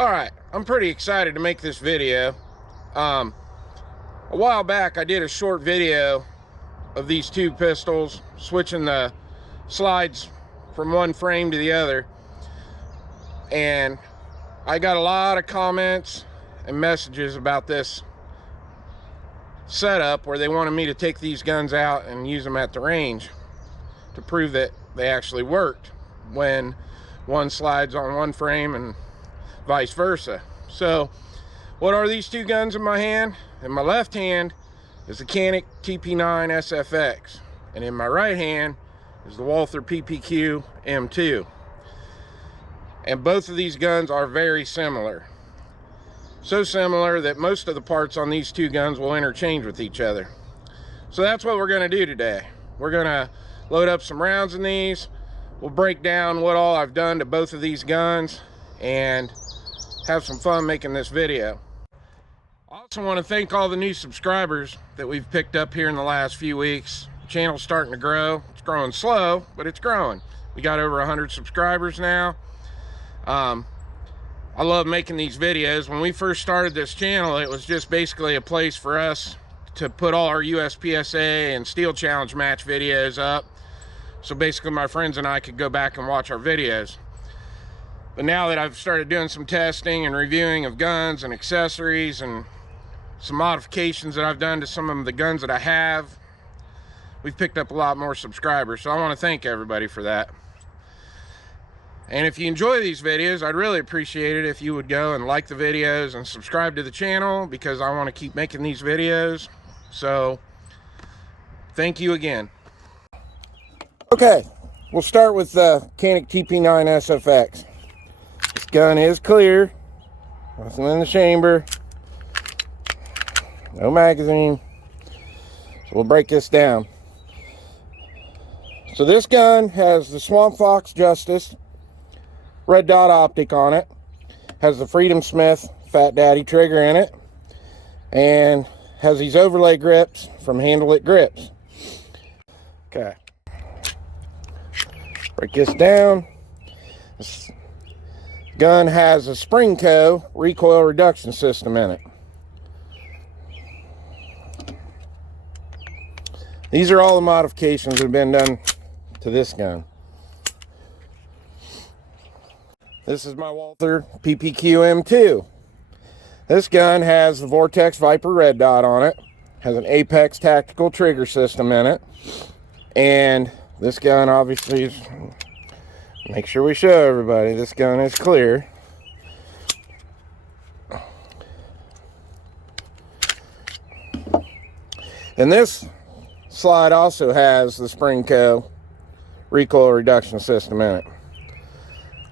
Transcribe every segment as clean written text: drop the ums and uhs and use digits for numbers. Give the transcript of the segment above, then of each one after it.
Alright, I'm pretty excited to make this video. A while back I did a short video of these two pistols, switching the slides from one frame to the other, and I got a lot of comments and messages about this setup where they wanted me to take these guns out and use them at the range to prove that they actually worked when one slides on one frame and vice versa. So what are these two guns in my hand? In my left hand is the Canik TP9 SFX, and in my right hand is the Walther PPQ M2. And both of these guns are very similar. So similar that most of the parts on these two guns will interchange with each other. So that's what we're going to do today. We're going to load up some rounds in these. We'll break down what all I've done to both of these guns and have some fun making this video. I also want to thank all the new subscribers that we've picked up here in the last few weeks. The channel's starting to grow. It's growing slow, but it's growing. We got over 100 subscribers now. I love making these videos. When we first started this channel, it was just basically a place for us to put all our USPSA and Steel Challenge match videos up. So basically my friends and I could go back and watch our videos. But now that I've started doing some testing and reviewing of guns and accessories and some modifications that I've done to some of the guns that I have, we've picked up a lot more subscribers. So I want to thank everybody for that. And if you enjoy these videos, I'd really appreciate it if you would go and like the videos and subscribe to the channel, because I want to keep making these videos. So thank you again. Okay, we'll start with the Canik TP9 SFX. This gun is clear, nothing in the chamber, no magazine. So we'll break this down. So this gun has the Swamp Fox Justice red dot optic on it, has the Freedom Smith Fat Daddy trigger in it, and has these overlay grips from Handle It Grips. Okay, break this down. This gun has a Springco recoil reduction system in it. These are all the modifications that have been done to this gun. This is my Walther PPQ M2. This gun has the Vortex Viper red dot on it, has an Apex tactical trigger system in it, and this gun obviously is, make sure we show everybody, this gun is clear. And this slide also has the Springco recoil reduction system in it.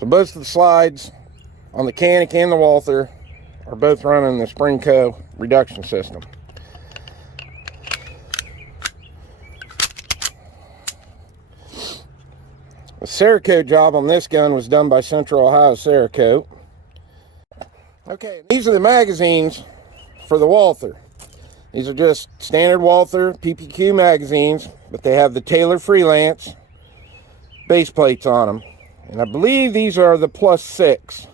So both of the slides on the Canik and the Walther are both running the Springco reduction system. The Cerakote job on this gun was done by Central Ohio Cerakote. Okay, these are the magazines for the Walther. These are just standard Walther PPQ magazines, but they have the Taylor Freelance base plates on them. And I believe these are the +6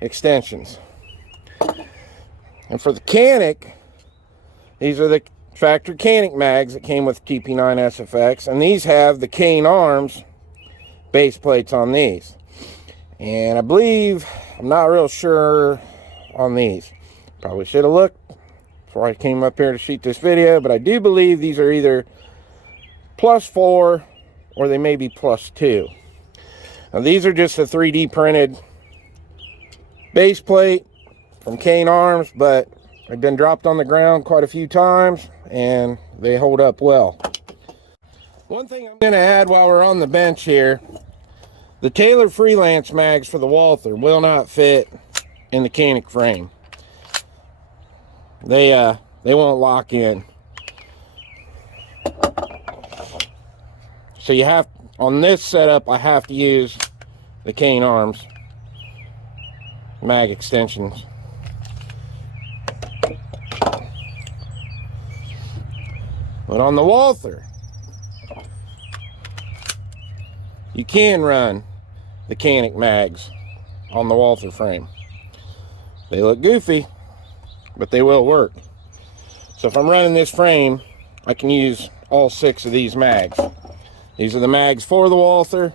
extensions. And for the Canik, these are the factory Canik mags that came with TP9 SFX, and these have the Cane Arms base plates on these. And I believe, I'm not real sure on these. Probably should have looked before I came up here to shoot this video, but I do believe these are either +4 or they may be +2. Now these are just a 3D printed base plate from Cane Arms, but they've been dropped on the ground quite a few times and they hold up well. One thing I'm going to add while we're on the bench here, the Taylor Freelance mags for the Walther will not fit in the Canik frame. They won't lock in. So you have, on this setup, I have to use the Cane Arms mag extensions. But on the Walther, you can run the Canik mags on the Walther frame. They look goofy, but they will work. So if I'm running this frame, I can use all 6 of these mags. These are the mags for the Walther.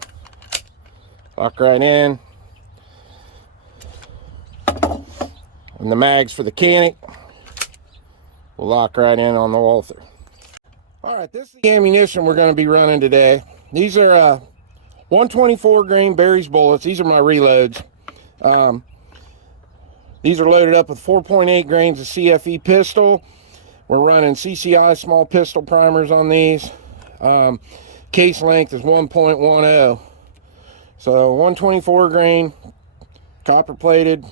Lock right in. And the mags for the Canik will lock right in on the Walther. Alright, this is the ammunition we're going to be running today. These are 124 grain Berry's bullets. These are my reloads. These are loaded up with 4.8 grains of CFE pistol. We're running CCI small pistol primers on these. Case length is 1.10. So 124 grain, copper plated,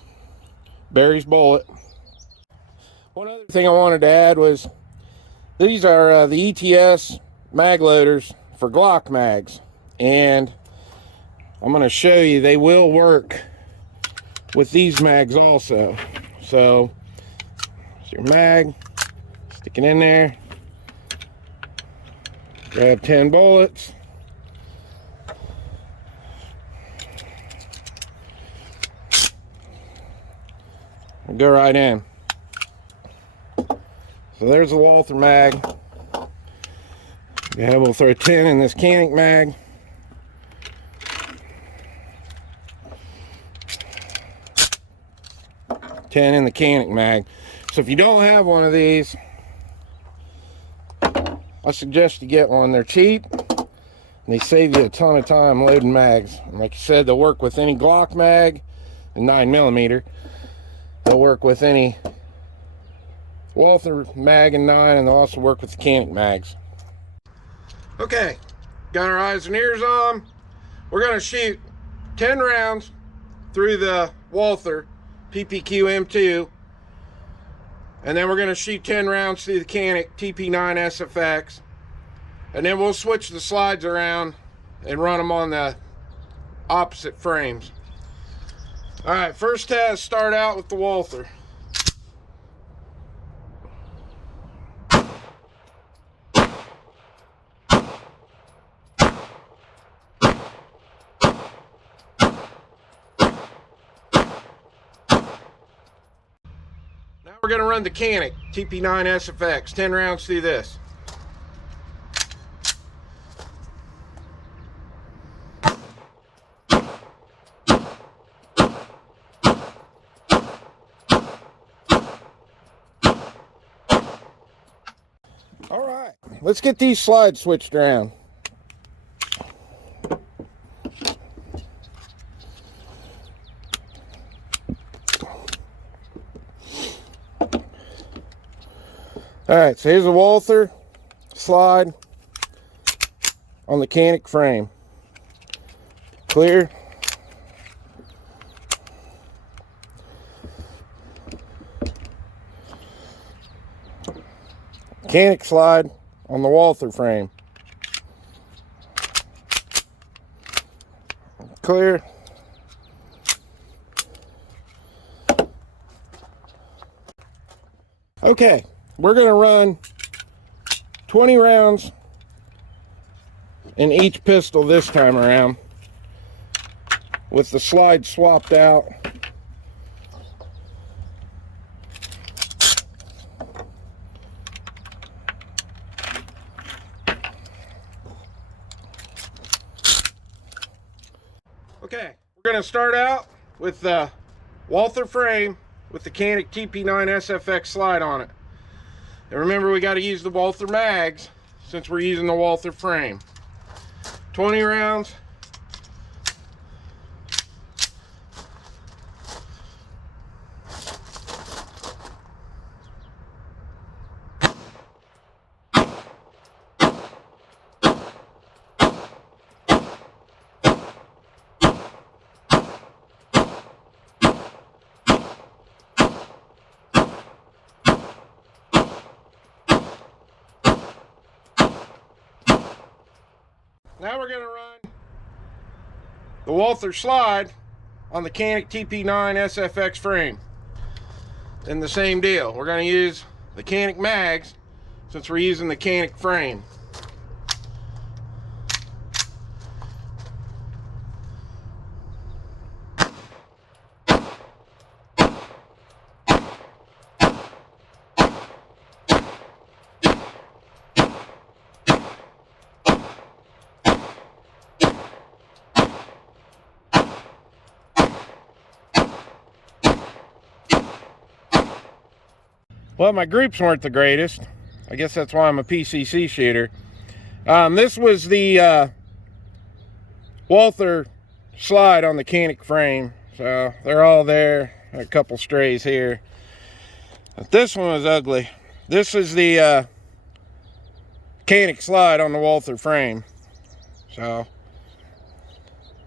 Berry's bullet. One other thing I wanted to add was these are the ETS mag loaders for Glock mags. And I'm going to show you they will work with these mags also. So here's your mag, stick it in there, grab 10 bullets, and go right in. So there's the Walther mag. Yeah, we'll throw 10 in this Canik mag. In the Canik mag. So if you don't have one of these, I suggest you get one. They're cheap and they save you a ton of time loading mags. And like I said, they'll work with any Glock mag and 9mm. They'll work with any Walther mag and 9, and they'll also work with the Canik mags. Okay, got our eyes and ears on. We're going to shoot 10 rounds through the Walther PPQ M2, and then we're going to shoot 10 rounds through the Canik TP9 SFX, and then we'll switch the slides around and run them on the opposite frames. All right, first test, start out with the Walther. Now we're going to run the Canik TP9 SFX, 10 rounds through this. All right, let's get these slides switched around. All right, so here's a Walther slide on the Canik frame. Clear. Canik slide on the Walther frame. Clear. Okay, we're going to run 20 rounds in each pistol this time around with the slide swapped out. Okay, we're going to start out with the Walther frame with the Canik TP9 SFX slide on it. And remember, we got to use the Walther mags since we're using the Walther frame. 20 rounds. Now we're going to run the Walther slide on the Canik TP9 SFX frame. And the same deal. We're going to use the Canik mags since we're using the Canik frame. Well, my groups weren't the greatest. I guess that's why I'm a PCC shooter. This was the Walther slide on the Canik frame. So they're all there. A couple strays here. But this one was ugly. This is the Canik slide on the Walther frame. So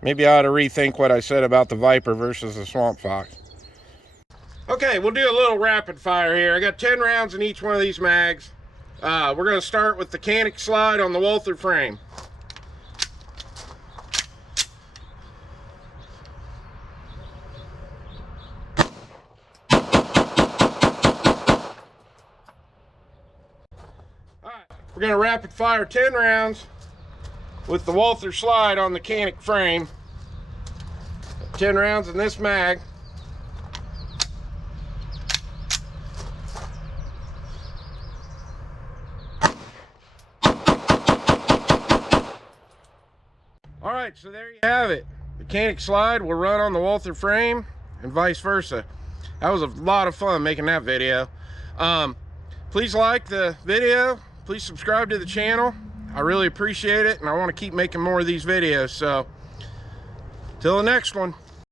maybe I ought to rethink what I said about the Viper versus the Swamp Fox. Okay, we'll do a little rapid fire here. I got 10 rounds in each one of these mags. We're going to start with the Canik slide on the Walther frame. Alright, we're going to rapid fire 10 rounds with the Walther slide on the Canik frame. 10 rounds in this mag. Alright, so there you have it. The Canik slide will run on the Walther frame and vice versa. That was a lot of fun making that video. Please like the video. Please subscribe to the channel. I really appreciate it, and I want to keep making more of these videos. So, till the next one.